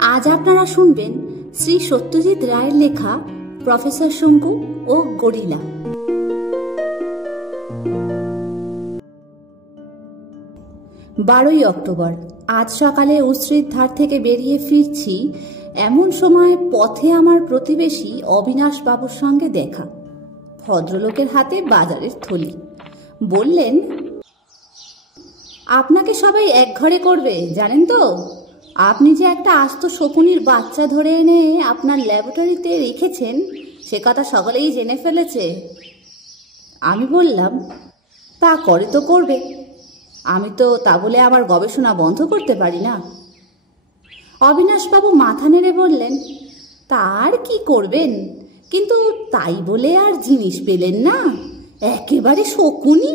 আজ আপনারা শুনবেন শ্রী সত্যজিৎ রায়ের লেখা প্রফেসর শঙ্কু ও গরিলা। 12ই অক্টোবর। আজ সকালে উশ্রিত ধার থেকে বেরিয়ে ফিরছি, এমন সময় পথে আমার প্রতিবেশী অবিনাশ বাবুর সঙ্গে দেখা। ভদ্রলোকের হাতে বাজারের থলি। বললেন, আপনাকে সবাই এক ঘরে করবে জানেন তো। আপনি যে একটা আস্ত শকুনির বাচ্চা ধরে এনে আপনার ল্যাবরেটরিতে রেখেছেন সে কথা সকলেই জেনে ফেলেছে। আমি বললাম, তা করে তো করবে, আমি তো তা বলে আমার গবেষণা বন্ধ করতে পারি না। অবিনাশবাবু মাথা নেড়ে বললেন, তার কি করবেন, কিন্তু তাই বলে আর জিনিস পেলেন না, একেবারে শকুনি।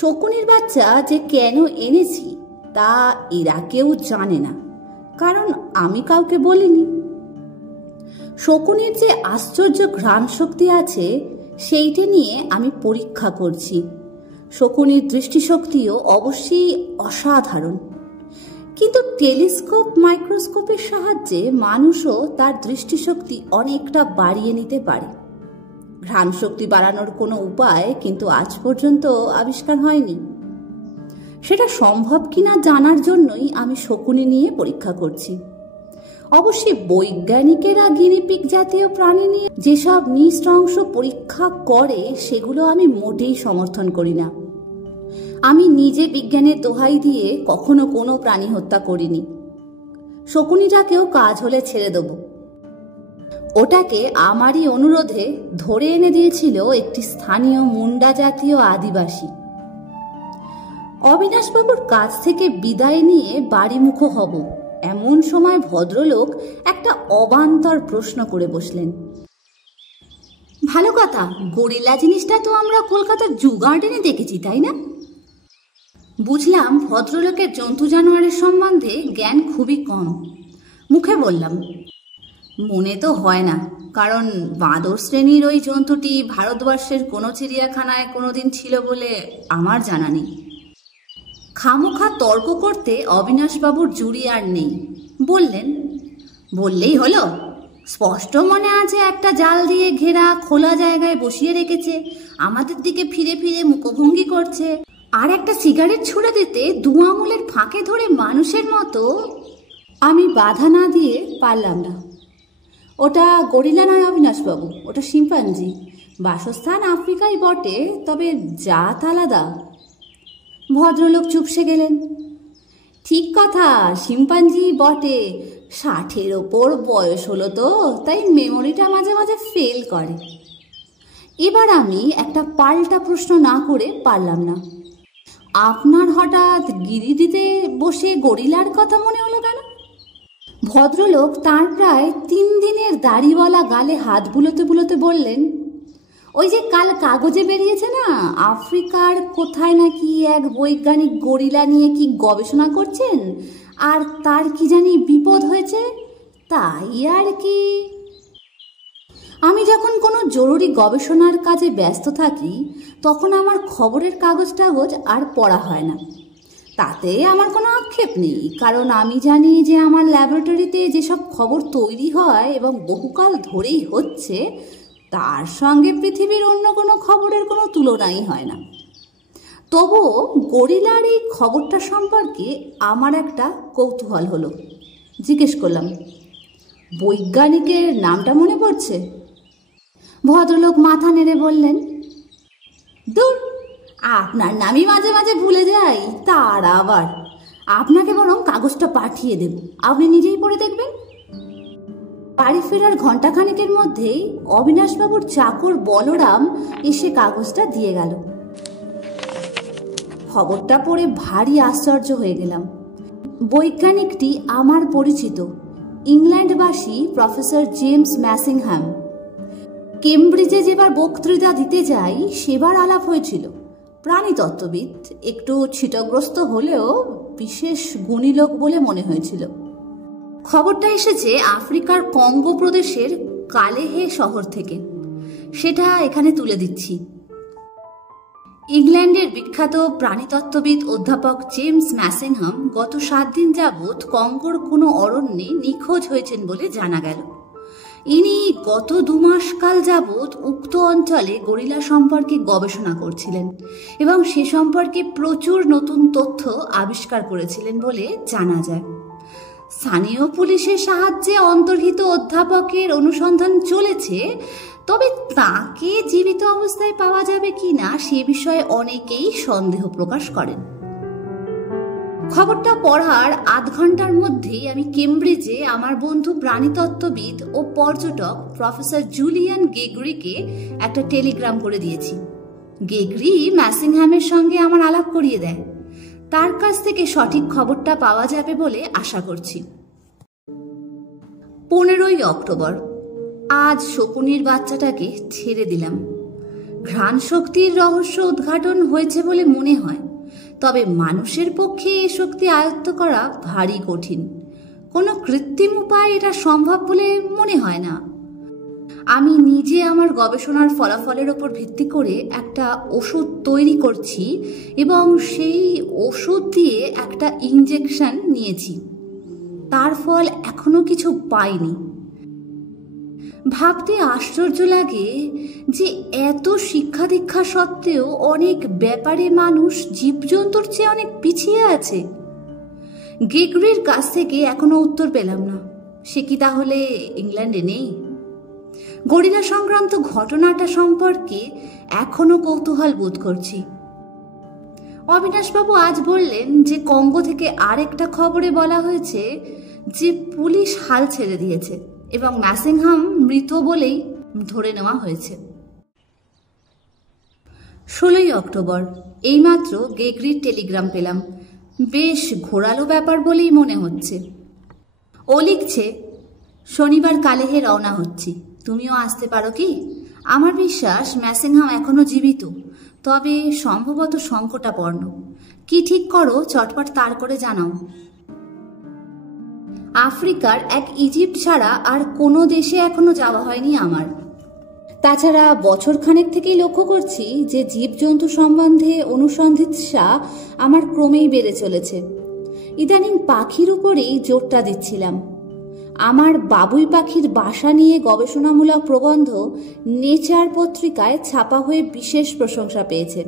শকুনির বাচ্চা যে কেন এনেছি তা এরা কেউ জানে না, কারণ আমি কাউকে বলিনি। শকুনির যে আশ্চর্য ঘ্রাণ শক্তি আছে সেইটা নিয়ে আমি পরীক্ষা করছি। শকুনির দৃষ্টিশক্তিও অবশ্যই অসাধারণ, কিন্তু টেলিস্কোপ মাইক্রোস্কোপের সাহায্যে মানুষও তার দৃষ্টিশক্তি অনেকটা বাড়িয়ে নিতে পারে। ঘ্রাণ শক্তি বাড়ানোর কোনো উপায় কিন্তু আজ পর্যন্ত আবিষ্কার হয়নি। সেটা সম্ভব কিনা জানার জন্যই আমি শকুনি নিয়ে পরীক্ষা করছি। অবশ্যই বৈজ্ঞানিকেরা গিনিপিগ জাতীয় প্রাণী নিয়ে যেসব নৃশংস পরীক্ষা করে সেগুলো আমি মোটেই সমর্থন করি না। আমি নিজে বিজ্ঞানের দোহাই দিয়ে কখনো কোনো প্রাণী হত্যা করিনি। শকুনিটাকেও কাজ হলে ছেড়ে দেব। ওটাকে আমারই অনুরোধে ধরে এনে দিয়েছিল একটি স্থানীয় মুন্ডা জাতীয় আদিবাসী। অবিনাশবাবুর কাছ থেকে বিদায় নিয়ে বাড়িমুখো হব এমন সময় ভদ্রলোক একটা অবান্তর প্রশ্ন করে বসলেন। ভালো কথা, গরিলা জিনিসটা তো আমরা কলকাতার জু গার্ডেনে দেখেছি, তাই না? বুঝলাম ভদ্রলোকের জন্তু জানোয়ারের সম্বন্ধে জ্ঞান খুবই কম। মুখে বললাম, মনে তো হয় না, কারণ বাঁদর শ্রেণীর ওই জন্তুটি ভারতবর্ষের কোনো চিড়িয়াখানায় কোনোদিন ছিল বলে আমার জানা নেই। খামোখা তর্ক করতে অবিনাশবাবুর জুড়ি আর নেই। বললেন, বললেই হলো, স্পষ্ট মনে আছে একটা জাল দিয়ে ঘেরা খোলা জায়গায় বসিয়ে রেখেছে, আমাদের দিকে ফিরে ফিরে মুখভঙ্গি করছে, আর একটা সিগারেট ছুঁড়ে দিতে 2 আঙুলের ফাঁকে ধরে মানুষের মতো। আমি বাধা না দিয়ে পারলাম না। ওটা গরিলা নয় অবিনাশবাবু, ওটা শিম্পাঞ্জি। বাসস্থান আফ্রিকায় বটে, তবে জাত আলাদা। ভদ্রলোক চুপসে গেলেন। ঠিক কথা, শিম্পাঞ্জি বটে, 60-এর ওপর বয়স হলো তো, তাই মেমোরিটা মাঝে মাঝে ফেল করে। এবার আমি একটা পাল্টা প্রশ্ন না করে পারলাম না। আপনার হঠাৎ গিরি দিতে বসে গরিলার কথা মনে হলো কেন? ভদ্রলোক তার প্রায় 3 দিনের দাড়িওয়ালা গালে হাত বুলোতে বুলোতে বললেন, ওই যে কাল কাগজে বেরিয়েছে না, আফ্রিকার কোথায় নাকি এক বৈজ্ঞানিক গরিলা নিয়ে কি গবেষণা করছেন, আর তার কি জানি বিপদ হয়েছে, তাই আর কি। আমি যখন কোনো জরুরি গবেষণার কাজে ব্যস্ত থাকি তখন আমার খবরের কাগজ আর পড়া হয় না। তাতে আমার কোনো আক্ষেপ নেই, কারণ আমি জানি যে আমার ল্যাবরেটরিতে যেসব খবর তৈরি হয় এবং বহুকাল ধরেই হচ্ছে তার সঙ্গে পৃথিবীর অন্য কোনো খবরের কোনো তুলনাই হয় না। তবুও গরিলার এই খবরটা সম্পর্কে আমার একটা কৌতূহল হলো। জিজ্ঞেস করলাম, বৈজ্ঞানিকের নামটা মনে পড়ছে? ভদ্রলোক মাথা নেড়ে বললেন, দূর, আপনার নামই মাঝে মাঝে ভুলে যাই, তার আবার। আপনাকে বরং কাগজটা পাঠিয়ে দেব, আপনি নিজেই পড়ে দেখবেন। বাড়ি ফেরার ঘণ্টাখানেকের মধ্যেই অবিনাশবাবুর চাকর বলরাম এসে কাগজটা দিয়ে গেল। খবরটা পড়ে ভারী আশ্চর্য হয়ে গেলাম। বৈজ্ঞানিকটি আমার পরিচিত, ইংল্যান্ডবাসী প্রফেসর জেমস ম্যাসিংহ্যাম। কেমব্রিজে যেবার বক্তৃতা দিতে যাই সেবার আলাপ হয়েছিল। প্রাণীতত্ত্ববিদ, একটু ছিটগ্রস্ত হলেও বিশেষ গুণী লোক বলে মনে হয়েছিল। খবরটা এসেছে আফ্রিকার কঙ্গো প্রদেশের কালেহে শহর থেকে, সেটা এখানে তুলে দিচ্ছি। ইংল্যান্ডের বিখ্যাত প্রাণীতত্ত্ববিদ অধ্যাপক জেমস ম্যাসিংহাম গত 7 দিন যাবৎ কঙ্গোর কোনো অরণ্যে নিখোঁজ হয়েছেন বলে জানা গেল। ইনি গত 2 মাস কাল যাবৎ উক্ত অঞ্চলে গরিলা সম্পর্কে গবেষণা করছিলেন এবং সে সম্পর্কে প্রচুর নতুন তথ্য আবিষ্কার করেছিলেন বলে জানা যায়। স্থানীয় পুলিশের সাহায্যে অন্তর্হিত অধ্যাপকের অনুসন্ধান চলেছে, তবে তাকে জীবিত অবস্থায় পাওয়া যাবে কিনা সে বিষয়ে অনেকেই সন্দেহ প্রকাশ করেন। খবরটা পড়ার আধ ঘন্টার মধ্যেই আমি কেমব্রিজে আমার বন্ধু প্রাণীতত্ত্ববিদ ও পর্যটক প্রফেসর জুলিয়ান গেগরিকে একটা টেলিগ্রাম করে দিয়েছি। গেগরি ম্যাসিংহামের সঙ্গে আমার আলাপ করিয়ে দেয়। তার কাছ থেকে সঠিক খবরটা পাওয়া যাবে বলে আশা করছি। 15ই অক্টোবর। আজ শকুনির বাচ্চাটাকে ছেড়ে দিলাম। ঘ্রাণ শক্তির রহস্য উদ্ঘাটন হয়েছে বলে মনে হয়, তবে মানুষের পক্ষে এ শক্তি আয়ত্ত করা ভারী কঠিন। কোনো কৃত্রিম উপায় এটা সম্ভব বলে মনে হয় না। আমি নিজে আমার গবেষণার ফলাফলের ওপর ভিত্তি করে একটা ওষুধ তৈরি করছি এবং সেই ওষুধ দিয়ে একটা ইনজেকশন নিয়েছি। তার ফল এখনো কিছু পাইনি। ভাবতে আশ্চর্য লাগে যে এত শিক্ষা দীক্ষা সত্ত্বেও অনেক ব্যাপারে মানুষ জীবজন্তুর চেয়ে অনেক পিছিয়ে আছে। গেগরির কাছ থেকে এখনো উত্তর পেলাম না। সে কি তাহলে ইংল্যান্ডে নেই? গরিলা সংক্রান্ত ঘটনাটা সম্পর্কে এখনো কৌতূহল বোধ করছি। অবিনাশবাবু আজ বললেন যে কঙ্গো থেকে আরেকটা খবরে বলা হয়েছে যে পুলিশ হাল ছেড়ে দিয়েছে এবং ম্যাসিংহাম মৃত বলেই ধরে নেওয়া হয়েছে। 16ই অক্টোবর। এইমাত্র গেগরির টেলিগ্রাম পেলাম। বেশ ঘোরালো ব্যাপার বলেই মনে হচ্ছে। ও লিখছে, শনিবার কালেহে রওনা হচ্ছি, তুমিও আসতে পারো কি? আমার বিশ্বাস ম্যাসিংহাম এখনো জীবিত, তবে সম্ভবত সংকটাপন্ন। কি ঠিক করো চটপট তার করে জানাও। আফ্রিকার এক ইজিপ্ট ছাড়া আর কোনো দেশে এখনো যাওয়া হয়নি আমার। তাছাড়া বছরখানেক থেকেই লক্ষ্য করছি যে জীবজন্তু সম্বন্ধে অনুসন্ধিৎসা আমার ক্রমেই বেড়ে চলেছে। ইদানিং পাখির উপরেই জোরটা দিচ্ছিলাম। আমার বাবুই পাখির বাসা নিয়ে গবেষণামূলক প্রবন্ধ নেচার পত্রিকায় ছাপা হয়ে বিশেষ প্রশংসা পেয়েছে।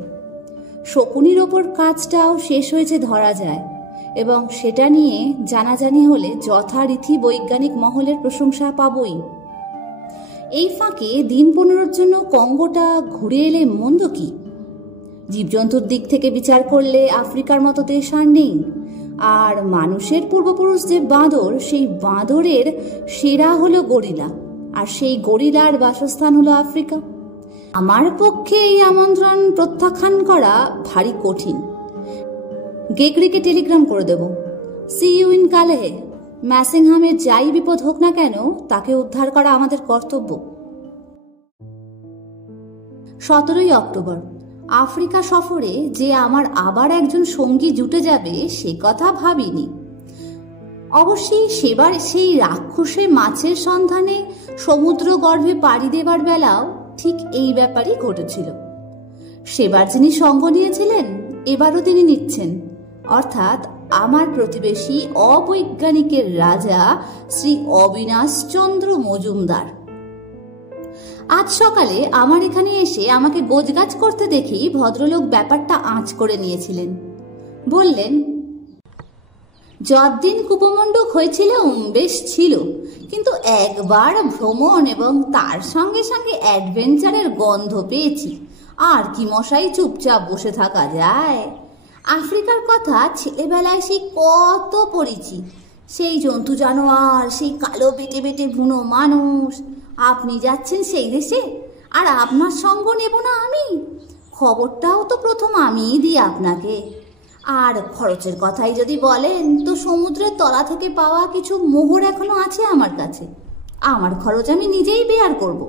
শকুনির ওপর কাজটাও শেষ হয়েছে ধরা যায় এবং সেটা নিয়ে জানাজানি হলে যথারীতি বৈজ্ঞানিক মহলের প্রশংসা পাবই। এই ফাঁকে দিন 15 জন্য কঙ্গোটা ঘুরে এলে মন্দ কি? জীবজন্তুর দিক থেকে বিচার করলে আফ্রিকার মতো দেশ আর নেই। আর মানুষের পূর্বপুরুষ যে বাঁদর, সেই বাঁদরের সেরা হলো গরিলা, আর সেই গরিলার বাসস্থান হলো আফ্রিকা। আমার পক্ষে এই আমন্ত্রণ প্রত্যাখ্যান করা ভারী কঠিন। গেগরিকে টেলিগ্রাম করে দেব, সি ইউ ইন কালেহে। ম্যাসিংহামের যাই বিপদ হোক না কেন, তাকে উদ্ধার করা আমাদের কর্তব্য। 17ই অক্টোবর। আফ্রিকা সফরে যে আমার আবার একজন সঙ্গী জুটে যাবে সে কথা ভাবিনি। অবশ্যই সেবার সেই রাক্ষসে মাছের সন্ধানে সমুদ্র গর্ভে পাড়ি দেবার বেলাও ঠিক এই ব্যাপারই ঘটেছিল। সেবার যিনি সঙ্গ নিয়েছিলেন এবারও তিনি নিচ্ছেন, অর্থাৎ আমার প্রতিবেশী অবৈজ্ঞানিকের রাজা শ্রী অবিনাশচন্দ্র মজুমদার। আজ সকালে আমার এখানে এসে আমাকে গোজগাছ করতে দেখি ভদ্রলোক ব্যাপারটা আঁচ করে নিয়েছিলেন। বললেন, যতদিন কুপমণ্ডক হয়েছিল বেশ ছিল, কিন্তু একবার ভ্রমণ এবং তার সঙ্গে সঙ্গে অ্যাডভেঞ্চারের গন্ধ পেয়েছি। আর কি মশাই চুপচাপ বসে থাকা যায়? আফ্রিকার কথা ছেলেবেলায় সেই কত পড়েছি, সেই জন্তু জানোয়ার, সেই কালো বেটে বেটে বুনো মানুষ। আপনি যাচ্ছেন সেই দেশে, আর আপনার সঙ্গ নেব না আমি? খবরটাও তো প্রথম আমিই দিই আপনাকে। আর খরচের কথাই যদি বলেন তো সমুদ্রের তলা থেকে পাওয়া কিছু মোহর এখনো আছে আমার কাছে। আমার খরচ আমি নিজেই বেয়ার করব।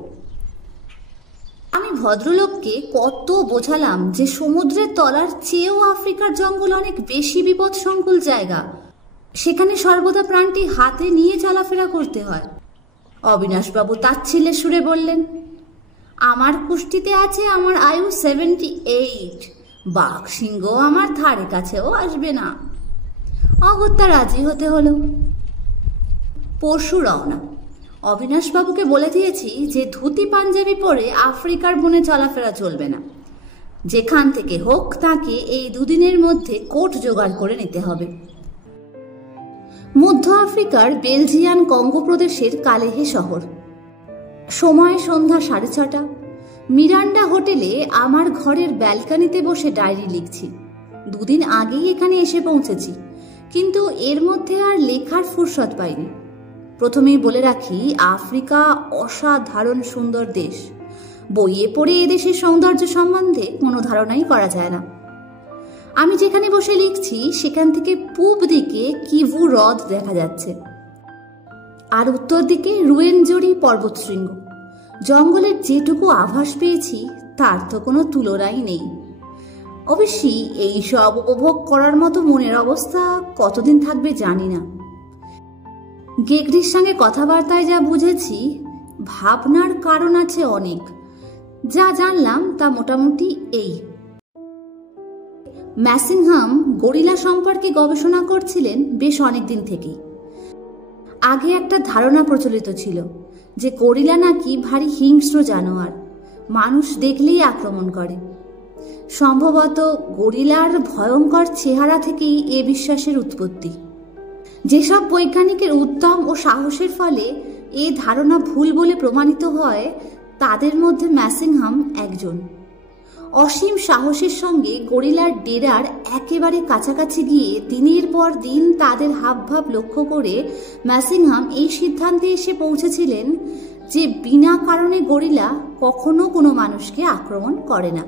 আমি ভদ্রলোককে কত বোঝালাম যে সমুদ্রের তলার চেয়েও আফ্রিকার জঙ্গল অনেক বেশি বিপদসংকুল জায়গা। সেখানে সর্বদা প্রাণটি হাতে নিয়ে চলাফেরা করতে হয়। অবিনাশবাবু তাচ্ছিল্যে সুরে বললেন, আমার কুষ্টিতে আছে আমার আয়ু 78, বাঘ সিংহ আমার ধারে কাছেও আসবে না। অগত্যা রাজি হতে হলো। পরশু রওনা। অবিনাশবাবুকে বলে দিয়েছি যে ধুতি পাঞ্জাবি পরে আফ্রিকার বনে চলাফেরা চলবে না। যেখান থেকে হোক তাকে এই দুদিনের মধ্যে কোট জোগাড় করে নিতে হবে। মধ্য আফ্রিকার বেলজিয়ান কঙ্গো প্রদেশের কালেহে শহর। সময় সন্ধ্যা 6:30। মিরান্ডা হোটেলে আমার ঘরের ব্যালকনিতে বসে ডায়েরি লিখছি। দুদিন আগেই এখানে এসে পৌঁছেছি, কিন্তু এর মধ্যে আর লেখার ফুরসত পাইনি। প্রথমেই বলে রাখি, আফ্রিকা অসাধারণ সুন্দর দেশ। বইয়ে পড়ে এদেশের সৌন্দর্য সম্বন্ধে কোনো ধারণাই করা যায় না। আমি যেখানে বসে লিখছি সেখান থেকে পূব দিকে কিভু হ্রদ দেখা যাচ্ছে, আর উত্তর দিকে রুয়েনজোরি পর্বতশৃঙ্গ। জঙ্গলের যেটুকু আভাস পেয়েছি তার তো কোনো তুলনাই নেই। অবশ্যই এই সব উপভোগ করার মতো মনের অবস্থা কতদিন থাকবে জানি না। গেগরির সঙ্গে কথাবার্তায় যা বুঝেছি, ভাবনার কারণ আছে অনেক। যা জানলাম তা মোটামুটি এই: ম্যাসিংহাম গরিলা সম্পর্কে গবেষণা করছিলেন বেশ অনেকদিন থেকেই। আগে একটা ধারণা প্রচলিত ছিল যে গরিলা নাকি ভারী হিংস্র জানোয়ার, মানুষ দেখলেই আক্রমণ করে। সম্ভবত গরিলার ভয়ঙ্কর চেহারা থেকেই এ বিশ্বাসের উৎপত্তি। যেসব বৈজ্ঞানিকের উদ্যম ও সাহসের ফলে এ ধারণা ভুল বলে প্রমাণিত হয়, তাদের মধ্যে ম্যাসিংহাম একজন। অসীম সাহসের সঙ্গে গরিলার ডেরার একেবারে কাছাকাছি গিয়ে দিনের পর দিন তাদের হাবভাব লক্ষ্য করে ম্যাসিংহাম এই সিদ্ধান্তে এসে পৌঁছেছিলেন যে বিনা কারণে গরিলা কখনো কোনো মানুষকে আক্রমণ করে না।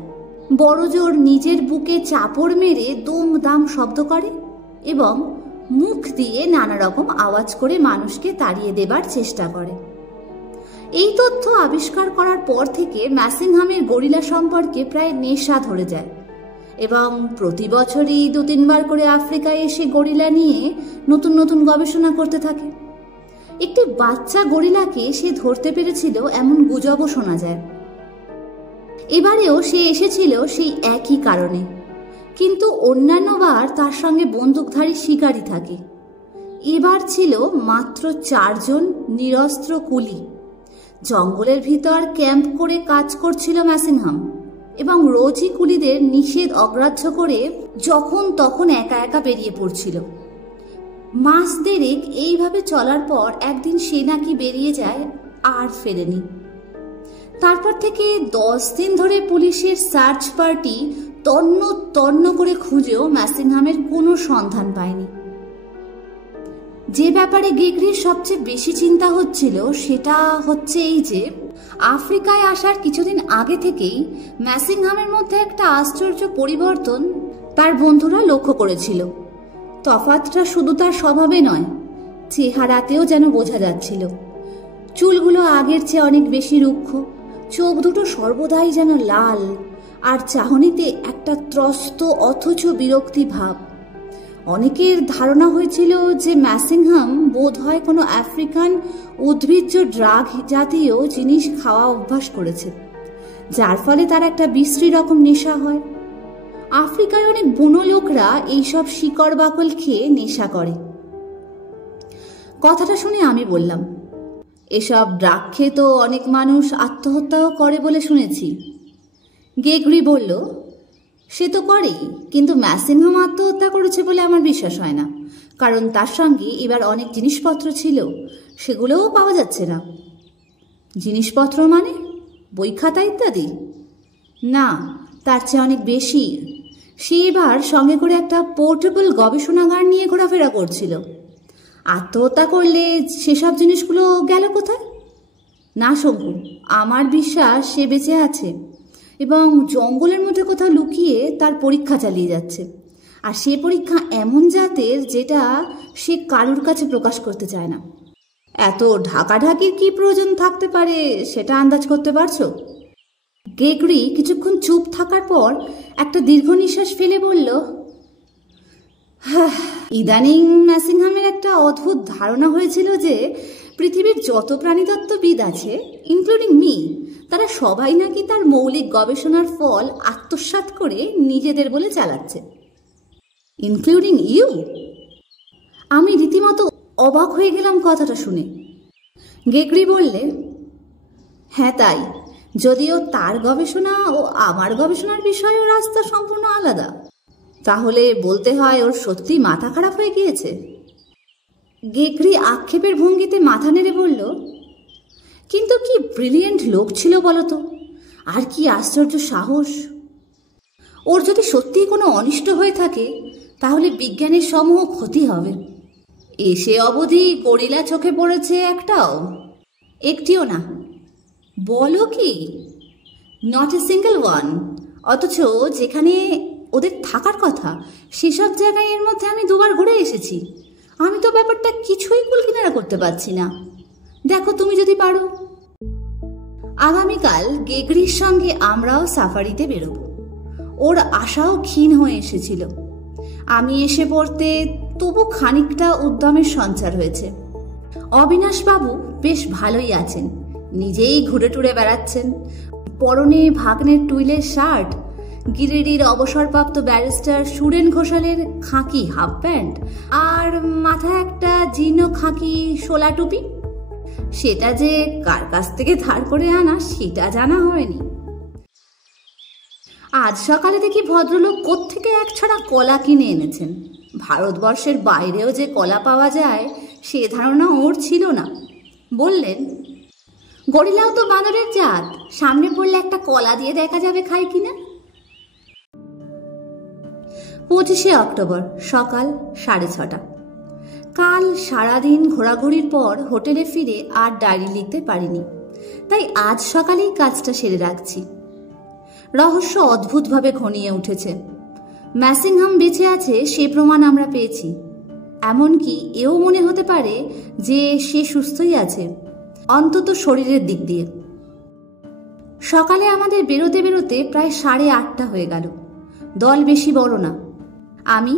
বড়জোর নিজের বুকে চাপড় মেরে দম দাম শব্দ করে এবং মুখ দিয়ে নানা রকম আওয়াজ করে মানুষকে তাড়িয়ে দেবার চেষ্টা করে। এই তথ্য আবিষ্কার করার পর থেকে ম্যাসিংহামের গরিলা সম্পর্কে প্রায় নেশা ধরে যায় এবং প্রতি বছরই 2-3 বার করে আফ্রিকায় এসে গরিলা নিয়ে নতুন নতুন গবেষণা করতে থাকে। একটি বাচ্চা গরিলাকে সে ধরতে পেরেছিল এমন গুজবও শোনা যায়। এবারেও সে এসেছিল সেই একই কারণে, কিন্তু অন্যান্যবার তার সঙ্গে বন্দুকধারী শিকারী থাকে। এবার ছিল মাত্র 4 জন নিরস্ত্র কুলি। জঙ্গলের ভিতর ক্যাম্প করে কাজ করছিল ম্যাসিংহাম এবং রোজই কুলিদের নিষেধ অগ্রাহ্য করে যখন তখন একা একা বেরিয়ে পড়ছিল। মাস দেড়েক এইভাবে চলার পর একদিন সে নাকি বেরিয়ে যায় আর ফেরেনি। তারপর থেকে 10 দিন ধরে পুলিশের সার্চ পার্টি তন্ন তন্ন করে খুঁজেও ম্যাসিংহামের কোনো সন্ধান পায়নি। যে ব্যাপারে গেগরির সবচেয়ে বেশি চিন্তা হচ্ছিল সেটা হচ্ছে এই যে আফ্রিকায় আসার কিছুদিন আগে থেকেই ম্যাসিংহামের মধ্যে একটা আশ্চর্য পরিবর্তন তার বন্ধুরা লক্ষ্য করেছিল। তফাৎটা শুধু তার স্বভাবে নয়, চেহারাতেও যেন বোঝা যাচ্ছিল। চুলগুলো আগের চেয়ে অনেক বেশি রুক্ষ, চোখ দুটো সর্বদাই যেন লাল, আর চাহনিতে একটা ত্রস্ত অথচ বিরক্তি ভাব। অনেকের ধারণা হয়েছিল যে ম্যাসিংহাম বোধ হয় কোনো আফ্রিকান উদ্ভিজ্জ ড্রাগ জাতীয় জিনিস খাওয়া অভ্যাস করেছে, যার ফলে তার একটা বিশ্রী রকম নেশা হয়। আফ্রিকায় অনেক বুনো লোকরা এইসব শিকড় বাকল খেয়ে নেশা করে। কথাটা শুনে আমি বললাম, এসব ড্রাগ খেয়ে তো অনেক মানুষ আত্মহত্যাও করে বলে শুনেছি। গেগরি বলল, সে তো করেই, কিন্তু ম্যাসিংহাম আত্মহত্যা করেছে বলে আমার বিশ্বাস হয় না, কারণ তার সঙ্গে এবার অনেক জিনিসপত্র ছিল, সেগুলোও পাওয়া যাচ্ছে না। জিনিসপত্র মানে বই খাতা ইত্যাদি? না, তার চেয়ে অনেক বেশি। সে এবার সঙ্গে করে একটা পোর্টেবল গবেষণাগার নিয়ে ঘোরাফেরা করছিল। আত্মহত্যা করলে সেসব জিনিসগুলো গেল কোথায়? না শঙ্কু, আমার বিশ্বাস সে বেঁচে আছে এবং জঙ্গলের মধ্যে কোথাও লুকিয়ে তার পরীক্ষা চালিয়ে যাচ্ছে। আর সে পরীক্ষা এমন জাতের যেটা সে কারুর কাছে প্রকাশ করতে চায় না। এত ঢাকাঢাকির কি প্রয়োজন থাকতে পারে সেটা আন্দাজ করতে পারছো? গেগরি কিছুক্ষণ চুপ থাকার পর একটা দীর্ঘ নিঃশ্বাস ফেলে বলল, ইদানিং ম্যাসিংহামের একটা অদ্ভুত ধারণা হয়েছিল যে পৃথিবীর যত প্রাণীতত্ত্ববিদ আছে, ইনক্লুডিং মি, তারা সবাই নাকি তার মৌলিক গবেষণার ফল আত্মসাৎ করে নিজেদের বলে চালাচ্ছে। Including you? আমি রীতিমতো অবাক হয়ে গেলাম কথাটা শুনে। গেগরি বললে, হ্যাঁ তাই, যদিও তার গবেষণা ও আমার গবেষণার বিষয় ও রাস্তা সম্পূর্ণ আলাদা। তাহলে বলতে হয় ওর সত্যি মাথা খারাপ হয়ে গিয়েছে। গেগরি আক্ষেপের ভঙ্গিতে মাথা নেড়ে বলল, কিন্তু কি ব্রিলিয়েন্ট লোক ছিল বলতো, আর কি আশ্চর্য সাহস। ওর যদি সত্যিই কোনো অনিষ্ট হয়ে থাকে তাহলে বিজ্ঞানের সমূহ ক্ষতি হবে। এসে অবধি গরিলা চোখে পড়েছে একটাও? একটিও না। বলো কি? Not a single one. অথচ যেখানে ওদের থাকার কথা সেসব জায়গায় এর মধ্যে আমি দুবার ঘুরে এসেছি। আমি তো ব্যাপারটা কিছুই কুলকিনারা করতে পারছি না। দেখো তুমি যদি পারো। আগামীকাল গেগরির সঙ্গে আমরাও সাফারিতে বেরোব। ওর আশাও ক্ষীণ হয়ে এসেছিল। আমি এসে পড়তে তবু খানিকটা উদ্যমের সঞ্চার হয়েছে। অবিনাশবাবু বেশ ভালোই আছেন, নিজেই ঘুরে টুরে বেড়াচ্ছেন। পরনে ভাগ্নের টুইলের শার্ট, গিরিডির অবসরপ্রাপ্ত ব্যারিস্টার সুরেন ঘোষালের খাঁকি হাফ প্যান্ট, আর মাথায় একটা জীর্ণ খাঁকি শোলা টুপি। সেটা যে কার কাছ থেকে ধার করে আনা সেটা জানা হয়নি। আজ সকালে দেখি ভদ্রলোক কোত্থেকে এক ছড়া কলা কিনে এনেছেন। ভারতবর্ষের বাইরেও যে কলা পাওয়া যায় সে ধারণা ওর ছিল না। বললেন, গরিলাও তো বাঁদরের জাত, সামনে পড়লে একটা কলা দিয়ে দেখা যাবে খায় কিনা। 25শে অক্টোবর সকাল 6:30। কাল সারাদিন ঘোরাঘুরির পর হোটেলে ফিরে আর ডায়েরি লিখতে পারিনি, তাই আজ সকালেই কাজটা সেরে রাখছি। রহস্য অদ্ভুতভাবে ঘনিয়ে উঠেছে। ম্যাসিংহাম বেঁচে আছে সে প্রমাণ আমরা পেয়েছি। এমনকি এও মনে হতে পারে যে সে সুস্থই আছে, অন্তত শরীরের দিক দিয়ে। সকালে আমাদের বেরোতে বেরোতে প্রায় 8:30 হয়ে গেল। দল বেশি বড় না। আমি,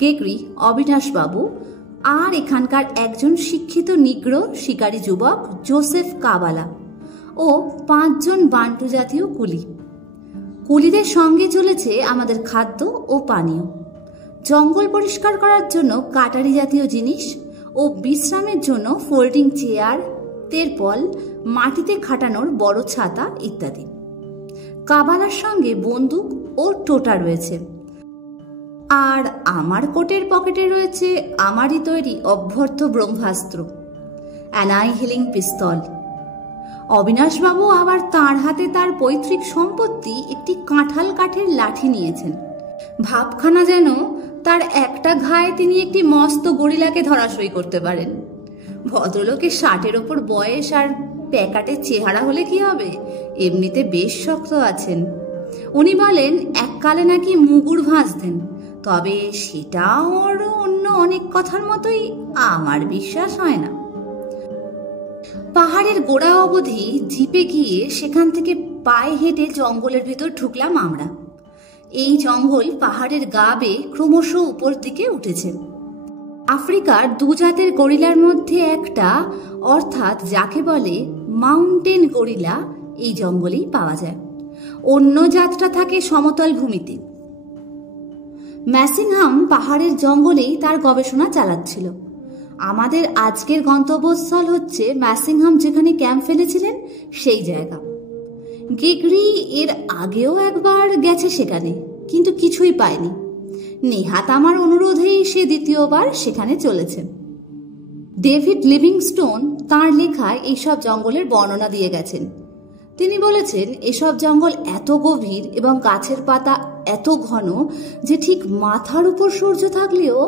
গেগরি, অবিনাশবাবু আর এখানকার একজন শিক্ষিত নিগ্র শিকারী যুবক জোসেফ কাবালা ও 5 জন বান্টু জাতীয় কুলি। কুলিদের সঙ্গে চলেছে আমাদের খাদ্য ও পানীয়, জঙ্গল পরিষ্কার করার জন্য কাটারি জাতীয় জিনিস ও বিশ্রামের জন্য ফোল্ডিং চেয়ার, তেরপল, মাটিতে খাটানোর বড় ছাতা ইত্যাদি। কাবালার সঙ্গে বন্দুক ও টোটা রয়েছে, আর আমার কোটের পকেটে রয়েছে আমারই তৈরি অভ্যর্থ ব্রহ্মাস্ত্র, অ্যানাইহিলিং পিস্তল। অবিনাশবাবু আবার তাঁর হাতে তার পৈতৃক সম্পত্তি একটি কাঁঠাল কাঠের লাঠি নিয়েছেন। ভাবখানা যেন তার একটা ঘায়ে তিনি একটি মস্ত গরিলাকে ধরাশয়ী করতে পারেন। ভদ্রলোকের 60-এর ওপর বয়স আর প্যাকাটের চেহারা হলে কি হবে, এমনিতে বেশ শক্ত আছেন। উনি বলেন এককালে নাকি মুগুর ভাঁজতেন, তবে সেটা ওর অন্য অনেক কথার মতোই আমার বিশ্বাস হয় না। পাহাড়ের গোড়া অবধি জিপে গিয়ে সেখান থেকে পায়ে হেঁটে জঙ্গলের ভিতর ঢুকলাম আমরা। এই জঙ্গল পাহাড়ের গা বেয়ে ক্রমশ উপর দিকে উঠেছে। আফ্রিকার 2 জাতের গরিলার মধ্যে একটা, অর্থাৎ যাকে বলে মাউন্টেন গরিলা, এই জঙ্গলেই পাওয়া যায়। অন্য জাতটা থাকে সমতল ভূমিতে। ম্যাসিংহাম পাহাড়ের জঙ্গলেই তার গবেষণা চালাচ্ছিল। আমাদের আজকের গন্তব্যস্থল হচ্ছে ম্যাসিংহাম যেখানে ক্যাম্প ফেলেছিলেন সেই জায়গা। গেগরি এর আগেও একবার গেছে সেখানে, কিন্তু কিছুই পায়নি। নেহাত আমার অনুরোধেই সে দ্বিতীয়বার সেখানে চলেছে। ডেভিড লিভিংস্টোন তাঁর লেখায় এইসব জঙ্গলের বর্ণনা দিয়ে গেছেন। তিনি বলেছেন এসব জঙ্গল এত গভীর এবং গাছের পাতা এত ঘন যে ঠিক মাথার উপর সূর্য থাকলেও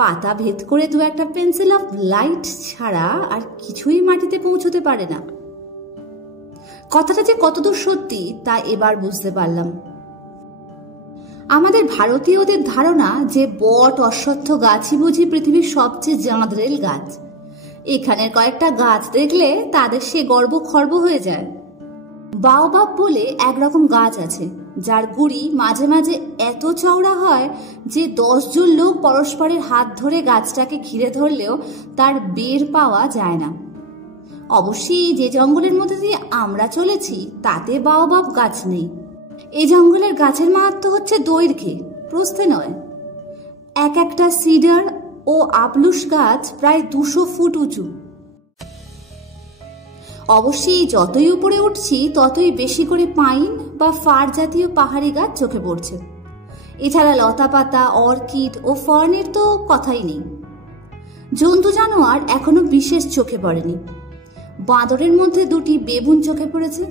পাতা ভেদ করে 2-1 পেন্সিল অফ লাইট ছাড়া আর কিছুই মাটিতে পৌঁছতে পারে না। কথাটা যে কতদূর সত্যি তা এবার বুঝতে পারলাম। আমাদের ভারতীয়দের ধারণা যে বট, অশ্বত্থ গাছই বুঝি পৃথিবীর সবচেয়ে জাঁদরেল গাছ। এখানের কয়েকটা গাছ দেখলে তাদের সে গর্ব খর্ব হয়ে যায়। বাওবাব বলে একরকম গাছ আছে, যার গুড়ি মাঝে মাঝে এত চওড়া হয় যে 10 জন লোক পরস্পরের হাত ধরে গাছটাকে ঘিরে ধরলেও তার বের পাওয়া যায় না। অবশ্যই যে জঙ্গলের মধ্যে দিয়ে আমরা চলেছি তাতে বাওবাব গাছ নেই। এই জঙ্গলের গাছের মাহাত্ম্য হচ্ছে দৈর্ঘ্যে, প্রস্থে নয়। এক একটা সিডার ও আপলুস গাছ প্রায় 200 ফুট উঁচু। অবশ্যই যতই উপরে উঠছি ততই বেশি করে পাইন বা ফার জাতীয় পাহাড়ি গাছ চোখে পড়ছে। এছাড়া লতাপাতা, অর্কিড ও ফার্নের তো কথাই নেই। জন্তু জানোয়ার এখনো বিশেষ চোখে পড়েনি। বাঁদরের মধ্যে 2টি বেবুন চোখে পড়েছে,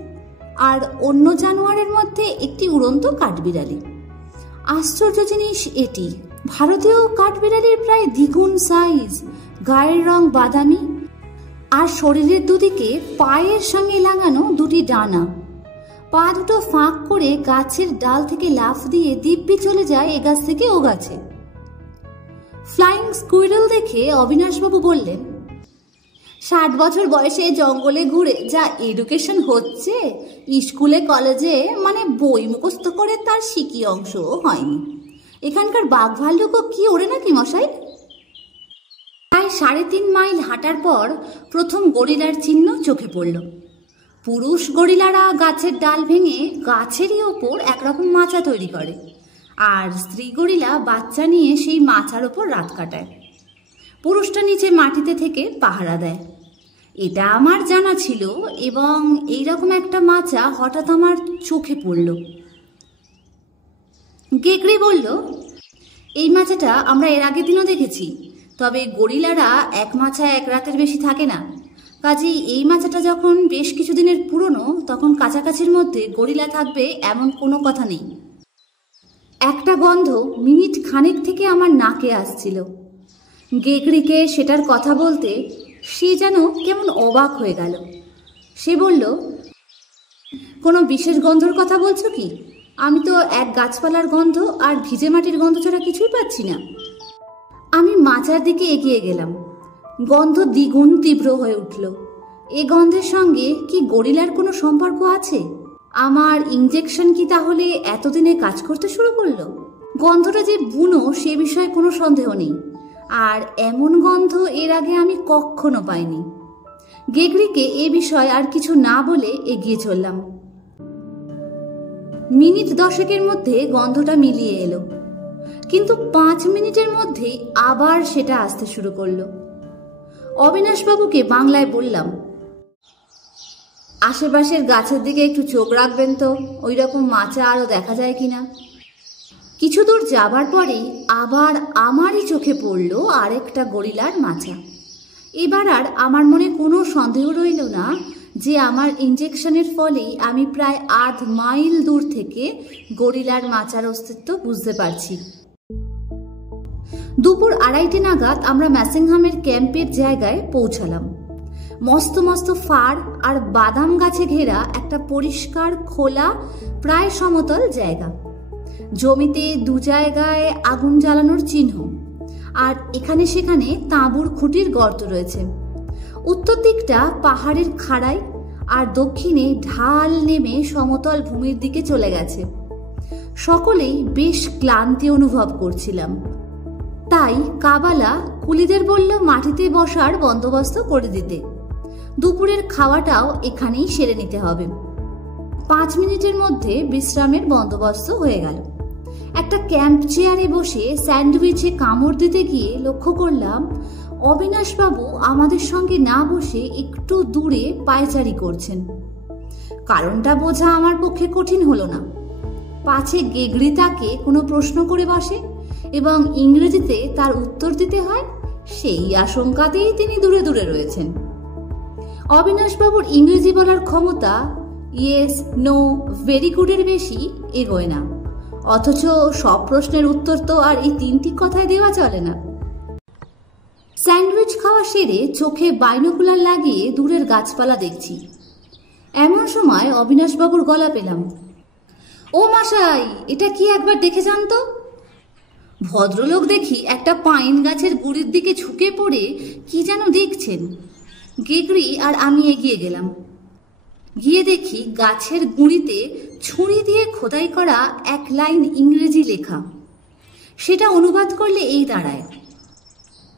আর অন্য জানোয়ারের মধ্যে একটি উড়ন্ত কাঠবিড়ালি। আশ্চর্য জিনিস এটি, ভারতীয় কাঠবিড়ালির প্রায় দ্বিগুণ সাইজ, গায়ের রং বাদামি, আর শরীরের দুদিকে পায়ের সঙ্গে লাগানো 2টি ডানা। পা দুটো ফাঁক করে গাছের ডাল থেকে লাফ দিয়ে দিব্যি চলে যায় এ গাছ থেকে ও গাছে। ফ্লাইং স্কুইরেল দেখে অবিনাশবাবু বললেন, 60 বছর বয়সে জঙ্গলে ঘুরে যা এডুকেশন হচ্ছে, স্কুলে কলেজে মানে বই মুখস্থ করে তার শিকি অংশও হয়নি। এখানকার বাঘ ভাল্লুকও কি ওড়ে নাকি মশাই? প্রায় 3.5 মাইল হাঁটার পর প্রথম গরিলার চিহ্ন চোখে পড়ল। পুরুষ গরিলারা গাছের ডাল ভেঙে গাছেরই ওপর একরকম মাচা তৈরি করে, আর স্ত্রী গরিলা বাচ্চা নিয়ে সেই মাচার ওপর রাত কাটায়। পুরুষটা নিচে মাটিতে থেকে পাহারা দেয়। এটা আমার জানা ছিল, এবং এইরকম একটা মাচা হঠাৎ আমার চোখে পড়ল। গেগরি বলল, এই মাচাটা আমরা এর আগের দিনও দেখেছি, তবে গরিলারা এক মাচা এক রাতের বেশি থাকে না। কাজেই এই মাচাটা যখন বেশ কিছুদিনের পুরনো, তখন কাছাকাছির মধ্যে গরিলা থাকবে এমন কোনো কথা নেই। একটা গন্ধ মিনিট খানেক থেকে আমার নাকে আসছিল। গেগরিকে সেটার কথা বলতে সে যেন কেমন অবাক হয়ে গেল। সে বলল, কোনো বিশেষ গন্ধর কথা বলছো কি? আমি তো এক গাছপালার গন্ধ আর ভিজে মাটির গন্ধ ছাড়া কিছুই পাচ্ছি না। আমি মাচার দিকে এগিয়ে গেলাম। গন্ধ দ্বিগুণ তীব্র হয়ে উঠল। এ গন্ধের সঙ্গে কি গরিলার কোনো সম্পর্ক আছে? আমার ইঞ্জেকশন কি তাহলে এতদিনে কাজ করতে শুরু করলো? গন্ধটা যে বুনো সে বিষয়ে কোনো সন্দেহ নেই, আর এমন গন্ধ এর আগে আমি কখনো পাইনি। গেগরিকে এ বিষয়ে আর কিছু না বলে এগিয়ে চললাম। মিনিট 10 মধ্যে গন্ধটা মিলিয়ে এলো, কিন্তু 5 মিনিটের মধ্যেই আবার সেটা আসতে শুরু করলো। অবিনাশবাবুকে বাংলায় বললাম, আশেপাশের গাছের দিকে একটু চোখ রাখবেন তো, ওই রকম মাচা আরও দেখা যায় কিনা। কিছু দূর যাবার পরেই আবার আমারই চোখে পড়ল আরেকটা গরিলার মাচা। এবার আর আমার মনে কোনো সন্দেহ রইল না যে আমার ইঞ্জেকশনের ফলেই আমি প্রায় 1/2 মাইল দূর থেকে গরিলার মাচার অস্তিত্ব বুঝতে পারছি। দুপুর 2:30 নাগাদ আমরা ম্যাসিংহামের ক্যাম্পের জায়গায় পৌঁছালাম। মস্ত মস্ত ফার আর বাদাম গাছে ঘেরা একটা পরিষ্কার খোলা প্রায় সমতল জায়গা। জমিতে 2 জায়গায় আগুন জ্বালানোর চিহ্ন, আর এখানে সেখানে তাঁবুর খুঁটির গর্ত রয়েছে। উত্তর দিকটা পাহাড়ের খাড়াই, আর দক্ষিণে ঢাল নেমে সমতল ভূমির দিকে চলে গেছে। সকলেই বেশ ক্লান্তি অনুভব করছিলাম। তাই কাবালা কুলিদের বলল মাটিতে বসার বন্দোবস্ত করে দিতে। দুপুরের খাওয়াটাও এখানেই সেরে নিতে হবে। 5 মিনিটের মধ্যে বিশ্রামের বন্দোবস্ত হয়ে গেল। একটা ক্যাম্প চেয়ারে বসে স্যান্ডউইচে কামড় দিতে গিয়ে লক্ষ্য করলাম অবিনাশবাবু আমাদের সঙ্গে না বসে একটু দূরে পায়চারি করছেন। কারণটা বোঝা আমার পক্ষে কঠিন হলো না। পাছে গেগরি তাকে কোনো প্রশ্ন করে বসে এবং ইংরেজিতে তার উত্তর দিতে হয়, সেই আশঙ্কাতেই তিনি দূরে দূরে রয়েছেন। অবিনাশবাবুর ইংরেজি বলার ক্ষমতা ইয়েস, নো, ভেরি গুডের বেশি এগোয় না, অথচ সব প্রশ্নের উত্তর তো আর এই 3টি কথায় দেওয়া চলে না। স্যান্ডউইচ খাওয়া সেরে চোখে বাইনোকুলার লাগিয়ে দূরের গাছপালা দেখছি। এমন সময় অবিনাশবাবুর গলা পেলাম, ও মশাই, এটা কি একবার দেখে যান তো। ভদ্রলোক দেখি একটা পাইন গাছের গুড়ির দিকে ঝুঁকে পড়ে কি যেন দেখছেন। গেগরি আর আমি এগিয়ে গেলাম। গিয়ে দেখি গাছের গুঁড়িতে ছুরি দিয়ে খোদাই করা এক লাইন ইংরেজি লেখা। সেটা অনুবাদ করলে এই দাঁড়ায়,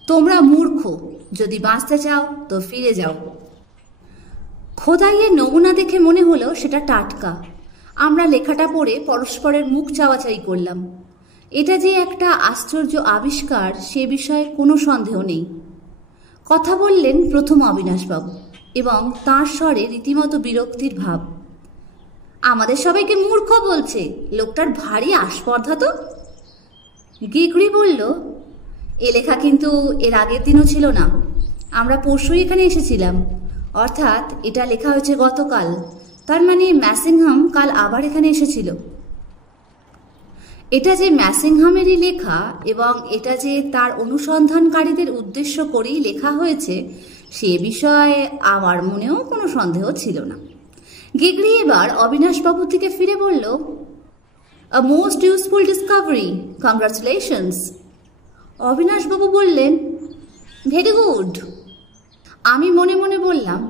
তোমরা মূর্খ, যদি বাঁচতে চাও তো ফিরে যাও। খোদাইয়ের নমুনা দেখে মনে হলো সেটা টাটকা। আমরা লেখাটা পড়ে পরস্পরের মুখ চাওয়াচাই করলাম। এটা যে একটা আশ্চর্য আবিষ্কার সে বিষয়ে কোনো সন্দেহ নেই। কথা বললেন প্রথম অবিনাশবাবু, এবং তাঁর স্বরে রীতিমতো বিরক্তির ভাব। আমাদের সবাইকে মূর্খ বলছে, লোকটার ভারী আস্পর্ধা তো। গিগরি বলল, এ লেখা কিন্তু এর আগের দিনও ছিল না, আমরা পরশুই এখানে এসেছিলাম, অর্থাৎ এটা লেখা হয়েছে গতকাল। তার মানে ম্যাসিংহাম কাল আবার এখানে এসেছিল। এটা যে ম্যাসিংহামেরই লেখা এবং এটা যে তার অনুসন্ধানকারীদের উদ্দেশ্য করেই লেখা হয়েছে সে বিষয়ে আমার মনেও কোনো সন্দেহ ছিল না। গিগরি এবার অবিনাশবাবুর দিকে ফিরে বলল, a most useful discovery, congratulations. Abinashbabu বললেন, ভেরি গুড। আমি মনে মনে বললাম,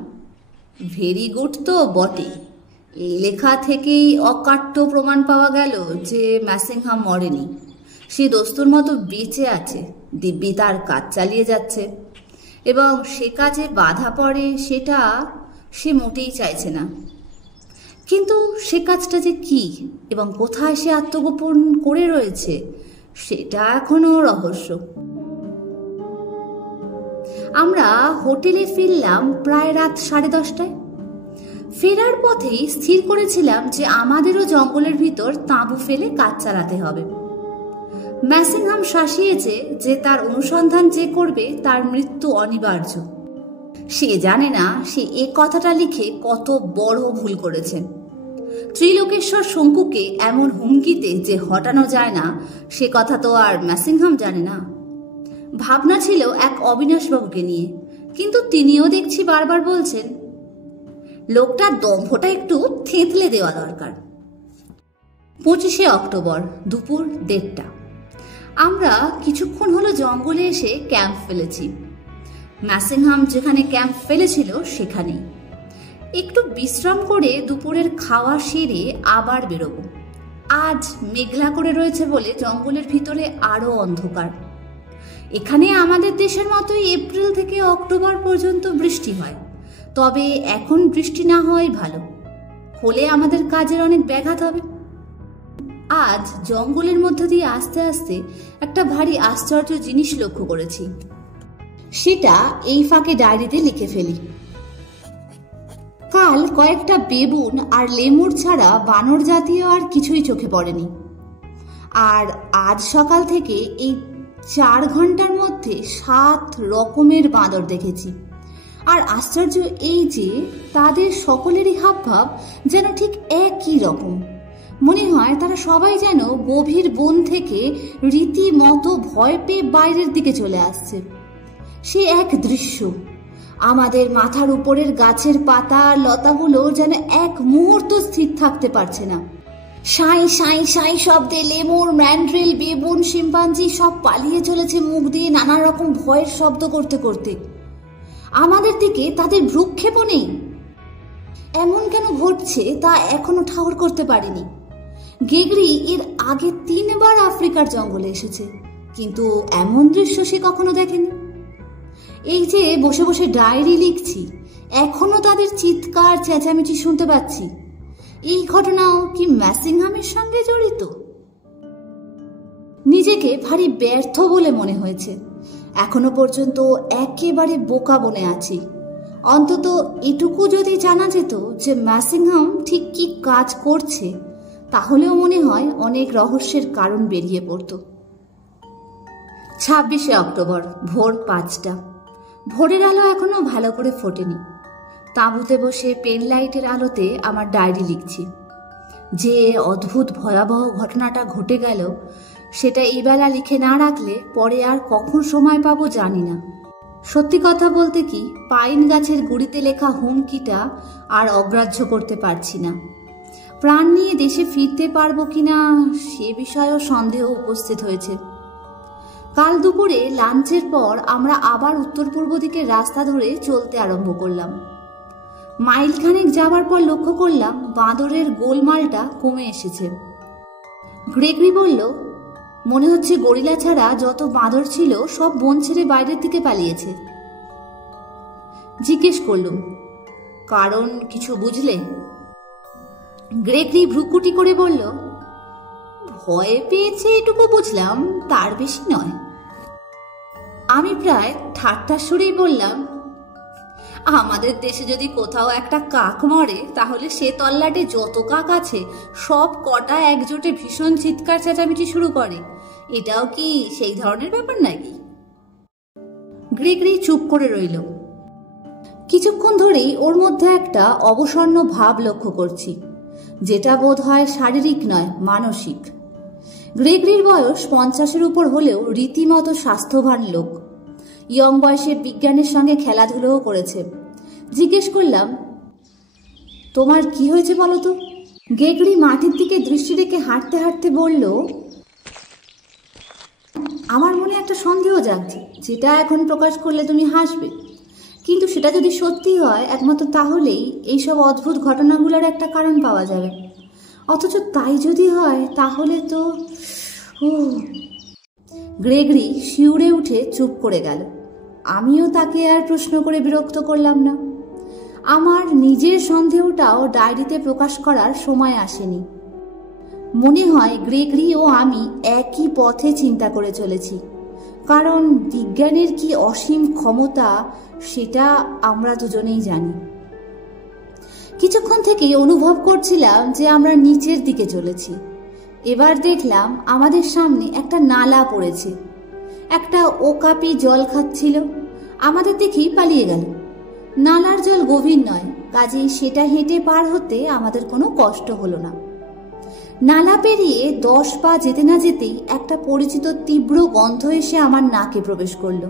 ভেরি গুড তো বটে। এই লেখা থেকেই অকাট্য প্রমাণ পাওয়া গেল যে ম্যাসিংহাম মরেনি, সে দস্তুর মতো বেঁচে আছে, দিব্যি তার কাজ চালিয়ে যাচ্ছে, এবং সে কাজে বাধা পড়ে সেটা সে মোটেই চাইছে না। কিন্তু সে কাজটা যে কি এবং কোথায় সে আত্মগোপন করে রয়েছে সেটা এখনো রহস্য। আমরা হোটেলে ফিরলাম প্রায় রাত 10:30টায়। ফেরার পথেই স্থির করেছিলাম যে আমাদেরও জঙ্গলের ভিতর তাঁবু ফেলে কাজ চালাতে হবে। ম্যাসিংহাম শাসিয়েছে যে তার অনুসন্ধান যে করবে তার মৃত্যু অনিবার্য। সে জানে না সে এ কথাটা লিখে কত বড় ভুল করেছেন। ত্রিলোকেশ্বর শঙ্কুকে এমন হুমকিতে যে হটানো যায় না সে কথা তো আর ম্যাসিংহাম জানে না। ভাবনা ছিল এক অবিনাশবাবুকে নিয়ে, কিন্তু তিনিও দেখছি বারবার বলছেন লোকটার দম্ভটা একটু থেঁতলে দেওয়া দরকার। 25শে অক্টোবর দুপুর 1:30। আমরা কিছুক্ষণ হলো জঙ্গলে এসে ক্যাম্প ফেলেছি। ম্যাসিংহাম যেখানে ক্যাম্প ফেলেছিল সেখানেই। একটু বিশ্রাম করে দুপুরের খাওয়া সেরে আবার বেরোবো। আজ মেঘলা করে রয়েছে বলে জঙ্গলের ভিতরে আরো অন্ধকার। এখানে আমাদের দেশের মতোই এপ্রিল থেকে অক্টোবর পর্যন্ত বৃষ্টি হয়, তবে এখন বৃষ্টি না হওয়াই ভালো, হলে আমাদের কাজের অনেক ব্যাঘাত হবে। আজ জঙ্গলের মধ্য দিয়ে আস্তে আস্তে একটা ভারী আশ্চর্য জিনিস লক্ষ্য করেছি। সেটা এই ফাঁকে ডায়েরিতে লিখে ফেলি। কাল কয়েকটা বেবুন আর লেমুর ছাড়া বানর জাতীয় আর কিছুই চোখে পড়েনি। আর আজ সকাল থেকে এই 4 ঘন্টার মধ্যে 7 রকমের বাঁদর দেখেছি। আর আশ্চর্য এই যে তাদের সকলেরই হাবভাব যেন ঠিক একই রকম। মনে হয় তারা সবাই যেন গভীর বন থেকে রীতিমতো ভয় পেয়ে বাইরের দিকে চলে আসছে। সে এক দৃশ্য। আমাদের মাথার উপরের গাছের পাতা লতাগুলো যেন এক মুহূর্ত স্থির থাকতে পারছে না। সাঁই সাঁই সাঁই শব্দে লেমুর, ম্যান্ড্রিল, বেবুন, শিম্পাঞ্জি সব পালিয়ে চলেছে মুখ দিয়ে নানা রকম ভয়ের শব্দ করতে করতে। আমাদের দিকে তাদের ভ্রুক্ষেপও নেই। এমন কেন ঘটছে তা এখনো ঠাহর করতে পারিনি। গিগরি এর আগে 3 বার আফ্রিকার জঙ্গলে এসেছে, কিন্তু এমন দৃশ্য সে কখনো দেখেনি। এই যে বসে বসে ডায়েরি লিখছি, এখনো তাদের চিৎকার চেঁচামেচি শুনতে পাচ্ছি। এই ঘটনাও কি ম্যাসিংহামের সঙ্গে জড়িত? নিজেকে ভারী ব্যর্থ বলে মনে হয়েছে। এখনো পর্যন্ত একেবারে বোকা বনে আছি। অন্তত এটুকু যদি জানা যেত যে ম্যাসিংহাম ঠিক কি কাজ করছে, তাহলেও মনে হয় অনেক রহস্যের কারণ বেরিয়ে পড়ত। 26শে অক্টোবর ভোর 5টা। ভোরের আলো এখনো ভালো করে ফোটেনি। তাঁবুতে বসে পেন লাইটের আলোতে আমার ডায়েরি লিখছি। যে অদ্ভুত ভয়াবহ ঘটনাটা ঘটে গেল সেটা এই বেলা লিখে না রাখলে পরে আর কখন সময় পাবো জানি না। সত্যি কথা বলতে কি, পাইন গাছের গুড়িতে লেখা হুমকিটা আর অগ্রাহ্য করতে পারছি না। প্রাণ নিয়ে দেশে ফিরতে পারবো কিনা সে বিষয়েও সন্দেহ উপস্থিত হয়েছে। কাল দুপুরে লাঞ্চের পর আমরা আবার উত্তর পূর্ব দিকের রাস্তা ধরে চলতে আরম্ভ করলাম। মাইলখানেক যাওয়ার পর লক্ষ্য করলাম বাঁদরের গোলমালটা কমে এসেছে। গ্রেগরি বলল, মনে হচ্ছে গরিলা ছাড়া যত বাঁদর ছিল সব বন ছেড়ে বাইরের দিকে পালিয়েছে। জিজ্ঞেস করলুম, কারণ কিছু বুঝলে? গ্রেগরি ভ্রুকুটি করে বলল, ভয় পেয়েছে এটুকু বুঝলাম, তার বেশি নয়। আমি প্রায় ঠাট্টার সুরেই বললাম, আমাদের দেশে যদি কোথাও একটা কাক মরে তাহলে সে তল্লাটে যত কাক আছে সব কটা একজোটে ভীষণ চিৎকার চেঁচামেচি শুরু করে। এটাও কি সেই ধরনের ব্যাপার নাকি? গ্রেগরি চুপ করে রইল। কিছুক্ষণ ধরেই ওর মধ্যে একটা অবসন্ন ভাব লক্ষ্য করছি, যেটা বোধ হয় শারীরিক নয়, মানসিক। গ্রেগরির বয়স 50-এর উপর হলেও রীতিমতো স্বাস্থ্যবান লোক। ইয়ং বয়সের বিজ্ঞানের সঙ্গে খেলাধুলোও করেছে। জিজ্ঞেস করলাম, তোমার কি হয়েছে বলো তো? গ্রেগরি মাটির দিকে দৃষ্টি রেখে হাঁটতে হাঁটতে বলল, আমার মনে একটা সন্দেহ জাগছে, যেটা এখন প্রকাশ করলে তুমি হাসবে, কিন্তু সেটা যদি সত্যি হয় একমাত্র তাহলেই এইসব অদ্ভুত ঘটনাগুলোর একটা কারণ পাওয়া যাবে। অথচ তাই যদি হয় তাহলে তো... গ্রেগরি শিউরে উঠে চুপ করে গেল। আমিও তাকে আর প্রশ্ন করে বিরক্ত করলাম না। আমার নিজের সন্দেহটাও ডায়েরিতে প্রকাশ করার সময় আসেনি। মনে হয় গ্রেগরি ও আমি একই পথে চিন্তা করে চলেছি, কারণ বিজ্ঞানের কি অসীম ক্ষমতা সেটা আমরা দুজনেই জানি। কিছুক্ষণ থেকেই অনুভব করছিলাম যে আমরা নিচের দিকে চলেছি। এবার দেখলাম আমাদের সামনে একটা নালা পড়েছে। একটা ওকাপি জল খাচ্ছিল, আমাদের দেখেই পালিয়ে গেল। নালার জল গভীর নয়, কাজেই সেটা হেঁটে পার হতে আমাদের কোনো কষ্ট হলো না। নালা পেরিয়ে 10 পা যেতে না যেতেই একটা পরিচিত তীব্র গন্ধ এসে আমার নাকে প্রবেশ করলো।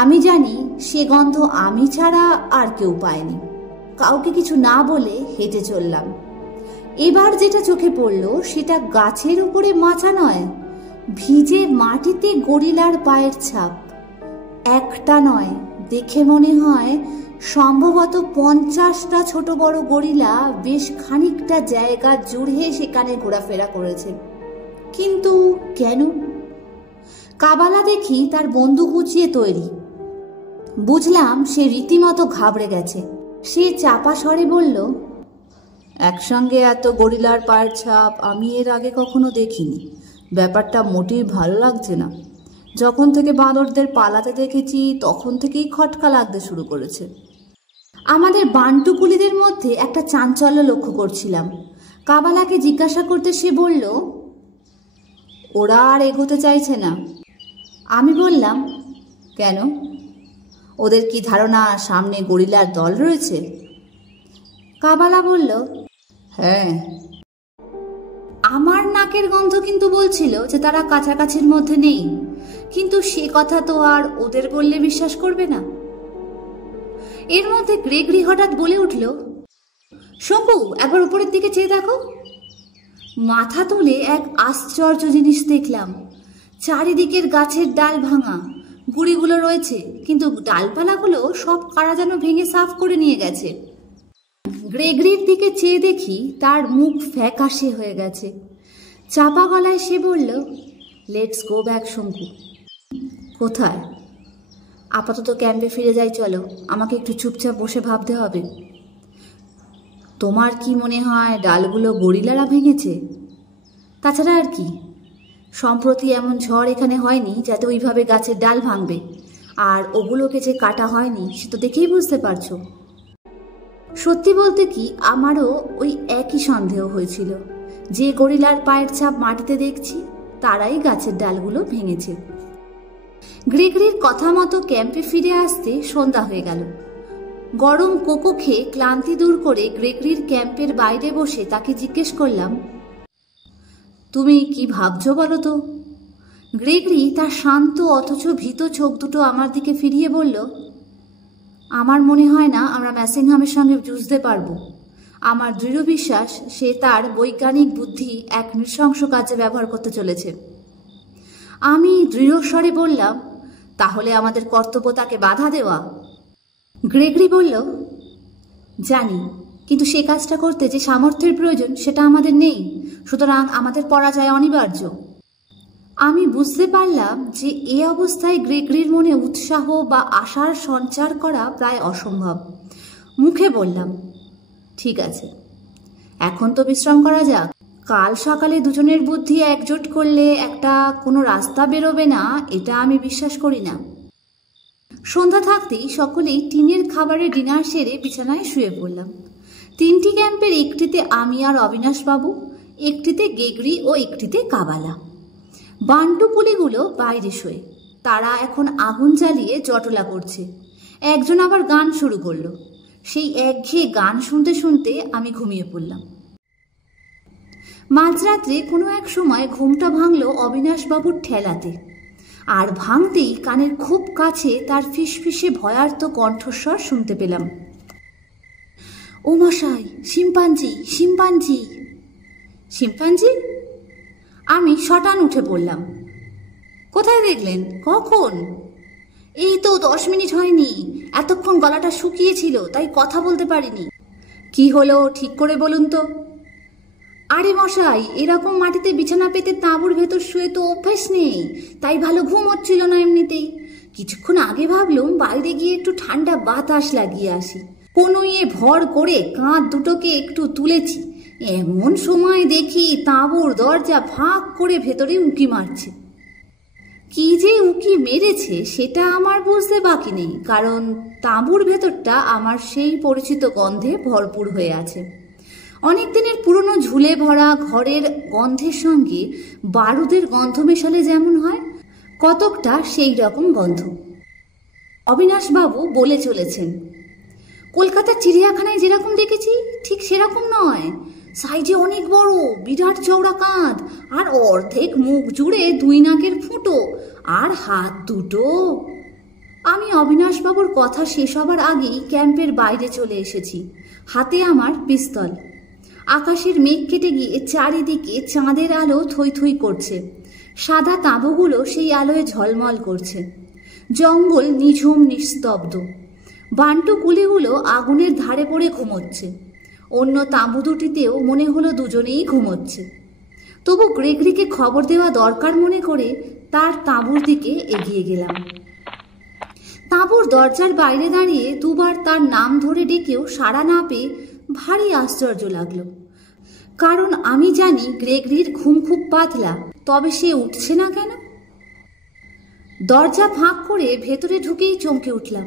আমি জানি সে গন্ধ আমি ছাড়া আর কেউ পায়নি। কাউকে কিছু না বলে হেঁটে চললাম। এবার যেটা চোখে পড়ল সেটা গাছের উপরে মাচা নয়, ভিজে মাটিতে গরিলার পায়ের ছাপ। একটা নয়, দেখে মনে হয় সম্ভবত 50টা ছোট বড় গরিলা বেশ খানিকটা জায়গা জুড়ে সেখানে ঘোরাফেরা করেছে। কিন্তু কেন? কাবালা দেখি তার বন্দুক উঁচিয়ে তৈরি। বুঝলাম সে রীতিমতো ঘাবড়ে গেছে। সে চাপা স্বরে বলল, একসঙ্গে এত গরিলার পায়ের ছাপ আমি এর আগে কখনো দেখিনি। ব্যাপারটা মোটেই ভালো লাগছে না। যখন থেকে বাঁদরদের পালাতে দেখেছি তখন থেকেই খটকা লাগতে শুরু করেছে। আমাদের বান্টুকুলিদের মধ্যে একটা চাঞ্চল্য লক্ষ্য করছিলাম। কাবালাকে জিজ্ঞাসা করতে সে বলল, ওরা আর এগোতে চাইছে না। আমি বললাম, কেন? ওদের কি ধারণা সামনে গরিলার দল রয়েছে? কাবালা বলল, হ্যাঁ। আমার নাকের গন্ধ কিন্তু বলছিল যে তারা কাছাকাছির মধ্যে নেই, কিন্তু সে কথা তো আর ওদের বললে বিশ্বাস করবে না। এর মধ্যে গ্রেগরি হঠাৎ বলে উঠল, শম্ভু, একবার উপরের দিকে চেয়ে দেখো। মাথা তুলে এক আশ্চর্য জিনিস দেখলাম। চারিদিকের গাছের ডাল ভাঙা, গুড়িগুলো রয়েছে, কিন্তু ডালপালাগুলো সব কারা যেন ভেঙে সাফ করে নিয়ে গেছে। গ্রেগরির দিকে চেয়ে দেখি তার মুখ ফ্যাকাশে হয়ে গেছে। চাপা গলায় সে বলল, লেটস গো ব্যাক শঙ্কু। কোথায়? আপাতত ক্যাম্পে ফিরে যাই, চলো। আমাকে একটু চুপচাপ বসে ভাবতে হবে। তোমার কি মনে হয় ডালগুলো গরিলারা ভেঙেছে? তাছাড়া আর কি? সম্প্রতি এমন ঝড় এখানে হয়নি যাতে ওইভাবে গাছের ডাল ভাঙবে। আর ওগুলোকে যে কাটা হয়নি সে তো দেখেই বুঝতে পারছো। সত্যি বলতে কি, আমারও ওই একই সন্দেহ হয়েছিল। যে গরিলার পায়ের ছাপ মাটিতে দেখছি তারাই গাছের ডালগুলো ভেঙেছে। গ্রেগরির কথা মতো ক্যাম্পে ফিরে আসতে সন্ধ্যা হয়ে গেল। গরম কোকো খেয়ে ক্লান্তি দূর করে গ্রেগরির ক্যাম্পের বাইরে বসে তাকে জিজ্ঞেস করলাম, তুমি কি ভাবছো বলো তো? গ্রেগরি তার শান্ত অথচ ভীত চোখ দুটো আমার দিকে ফিরিয়ে বলল, আমার মনে হয় না আমরা ম্যাসিংহামের সঙ্গে যুঝতে পারবো। আমার দৃঢ় বিশ্বাস সে তার বৈজ্ঞানিক বুদ্ধি এক নৃশংস কাজে ব্যবহার করতে চলেছে। আমি দৃঢ় স্বরে বললাম, তাহলে আমাদের কর্তব্য তাকে বাধা দেওয়া। গ্রেগরি বলল, জানি, কিন্তু সে কাজটা করতে যে সামর্থ্যের প্রয়োজন সেটা আমাদের নেই, সুতরাং আমাদের পরাজয় অনিবার্য। আমি বুঝতে পারলাম যে এ অবস্থায় গ্রেগরির মনে উৎসাহ বা আশার সঞ্চার করা প্রায় অসম্ভব। মুখে বললাম, ঠিক আছে, এখন তো বিশ্রাম করা যাক। কাল সকালে দুজনের বুদ্ধি একজোট করলে একটা কোনো রাস্তা বেরোবে না, এটা আমি বিশ্বাস করি না। সন্ধ্যা থাকতেই সকলেই টিনের খাবারের ডিনার সেরে বিছানায় শুয়ে পড়লাম। 3টি ক্যাম্পের একটিতে আমি আর অবিনাশবাবু, একটিতে গ্রেগরি ও একটিতে কাবালা। বান্টু পুলিগুলো বাইরে শোয়ে, তারা এখন আগুন জ্বালিয়ে জটলা করছে। একজন আবার গান শুরু করলো। সেই একঘেয়ে গান শুনতে শুনতে আমি ঘুমিয়ে পড়লাম। মাঝরাত্রে কোনো এক সময় ঘুমটা ভাঙল অবিনাশবাবুর ঠেলাতে, আর ভাঙতেই কানের খুব কাছে তার ফিসফিসে ভয়ার্ত কণ্ঠস্বর শুনতে পেলাম, ও মশাই, শিম্পাঞ্জি, শিম্পাঞ্জি। শিম্পাঞ্জি? আমি শটান উঠে পড়লাম। কোথায় দেখলেন? কখন? এই তো 10 মিনিট হয়নি। এতক্ষণ গলাটা শুকিয়েছিল, তাই কথা বলতে পারিনি। কি হলো ঠিক করে বলুন তো। আরে মশাই, এরকম মাটিতে বিছানা পেতে তাঁবুর ভেতর শুয়ে তো অভ্যাস নেই, তাই ভালো ঘুম হচ্ছিল না এমনিতেই। কিছুক্ষণ আগে ভাবলাম বাইরে গিয়ে একটু ঠান্ডা বাতাস লাগিয়ে আসি। কোনোয়ে ভর করে কাঁধ দুটোকে একটু তুলেছি, এমন সময় দেখি তাঁবুর দরজা ফাঁক করে ভেতরে উঁকি মারছে। কি যে উঁকি মেরেছে সেটা আমার বুঝতে বাকি নেই, কারণ তাঁবুর ভেতরটা আমার সেই পরিচিত গন্ধে ভরপুর হয়ে আছে। অনেক দিনের পুরনো ঝুলে ভরা ঘরের গন্ধের সঙ্গে বারুদের গন্ধ মেশালে যেমন হয়, কতকটা সেই রকম গন্ধ। অবিনাশবাবু বলে চলেছেন, কলকাতার চিড়িয়াখানায় যেরকম দেখেছি ঠিক সেরকম নয়। সাইজে অনেক বড়, বিরাট চওড়া কাঁধ, আর অর্ধেক মুখ জুড়ে 2 নাকের ফুটো, আর হাত দুটো। আমি অবিনাশবাবুর কথা শেষ হবার আগেই ক্যাম্পের বাইরে চলে এসেছি, হাতে আমার পিস্তল। আকাশের মেঘ কেটে গিয়ে চারিদিকে চাঁদের আলো থই থই করছে। সাদা তাঁবুগুলো সেই আলোয় ঝলমল করছে। জঙ্গল নিঝুম নিস্তব্ধ। বান্টু কুলিগুলো আগুনের ধারে পড়ে ঘুমোচ্ছে। অন্য তাঁবু দুটিতেও মনে হলো দুজনেই ঘুমোচ্ছে। তবু গ্রেগরিকে খবর দেওয়া দরকার মনে করে তার তাঁবুর দিকে এগিয়ে গেলাম। তাঁবুর দরজার বাইরে দাঁড়িয়ে 2 বার তার নাম ধরে ডেকেও সাড়া না পেয়ে ভারী আশ্চর্য লাগলো, কারণ আমি জানি গ্রেগরির ঘুম খুব পাতলা, তবে সে উঠছে না কেন? দরজা ফাঁক করে ভেতরে ঢুকেই চমকে উঠলাম।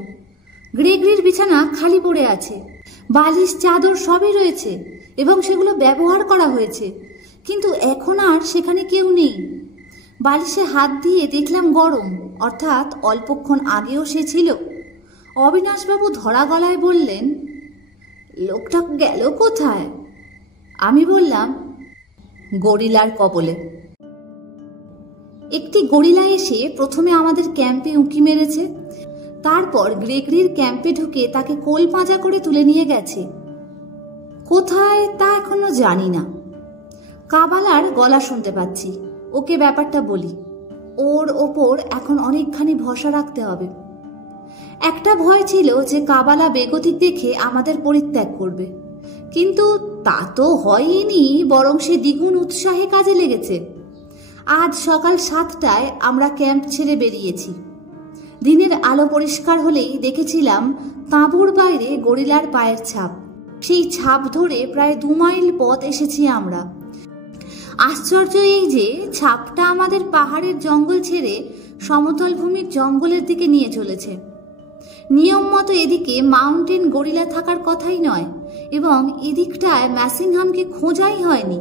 গ্রেগরির বিছানা খালি পড়ে আছে, বালিশ চাদর সবই রয়েছে এবং সেগুলো ব্যবহার করা হয়েছে, কিন্তু এখন আর সেখানে কেউ নেই। বালিশে হাত দিয়ে দেখলাম গরম, অর্থাৎ অল্পক্ষণ আগেও সে ছিল। অবিনাশবাবু ধরা গলায় বললেন, লোকটা গেল কোথায়? আমি বললাম, গরিলার কবলে। একটি গরিলা এসে প্রথমে আমাদের ক্যাম্পে উঁকি মেরেছে, তারপর গ্রেগরির ক্যাম্পে ঢুকে তাকে কোল পাঁজা করে তুলে নিয়ে গেছে। কোথায় তা এখনো জানি না। কাবালার গলা শুনতে পাচ্ছি, ওকে ব্যাপারটা বলি। ওর ওপর এখন অনেকখানি ভরসা রাখতে হবে। একটা ভয় ছিল যে কাবালা বেগতিক দেখে আমাদের পরিত্যাগ করবে, কিন্তু তা তো হয়নি, বরং সে দ্বিগুণ উৎসাহে কাজে লেগেছে। আজ সকাল 7টায় আমরা ক্যাম্প ছেড়ে বেরিয়েছি। দিনের আলো পরিষ্কার হলেই দেখেছিলাম তাঁবুর বাইরে গরিলার পায়ের ছাপ। সেই ছাপ ধরে প্রায় 2 মাইল পথ এসেছি আমরা। আশ্চর্য এই যে ছাপটা আমাদের পাহাড়ের জঙ্গল ছেড়ে সমতল ভূমির জঙ্গলের দিকে নিয়ে চলেছে। নিয়ম মতো এদিকে মাউন্টেন গরিলা থাকার কথাই নয়, এবং এদিকটায় ম্যাসিংহামকে খোঁজাই হয়নি।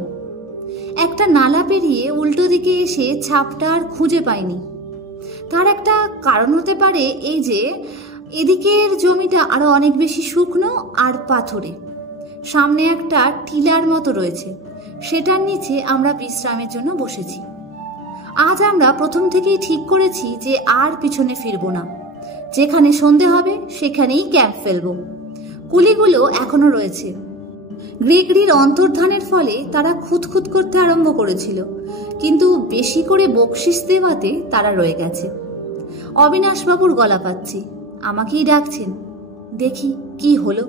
একটা নালা পেরিয়ে উল্টো দিকে এসে ছাপটা আর খুঁজে পাইনি। তার একটা কারণ হতে পারে এই যে এদিকের জমিটা আরো অনেক বেশি শুকনো আর পাথরে। সামনে একটা টিলার মতো রয়েছে, সেটার নিচে আমরা বিশ্রামের জন্য বসেছি। আজ আমরা প্রথম থেকেই ঠিক করেছি যে আর পিছনে ফিরব না। যেখানে সন্ধে হবে সেখানেই ক্যাম্প ফেলব। কুলিগুলো এখনো রয়েছে। গ্রেগরির অন্তর্ধানের ফলে তারা খুঁতখুত করতে আরম্ভ করেছিল, কিন্তু বেশি করে বকশিস দেওয়াতে তারা রয়ে গেছে। অবিনাশবাবুর গলা পাচ্ছি, আমাকেই ডাকছেন। দেখি কি হলো।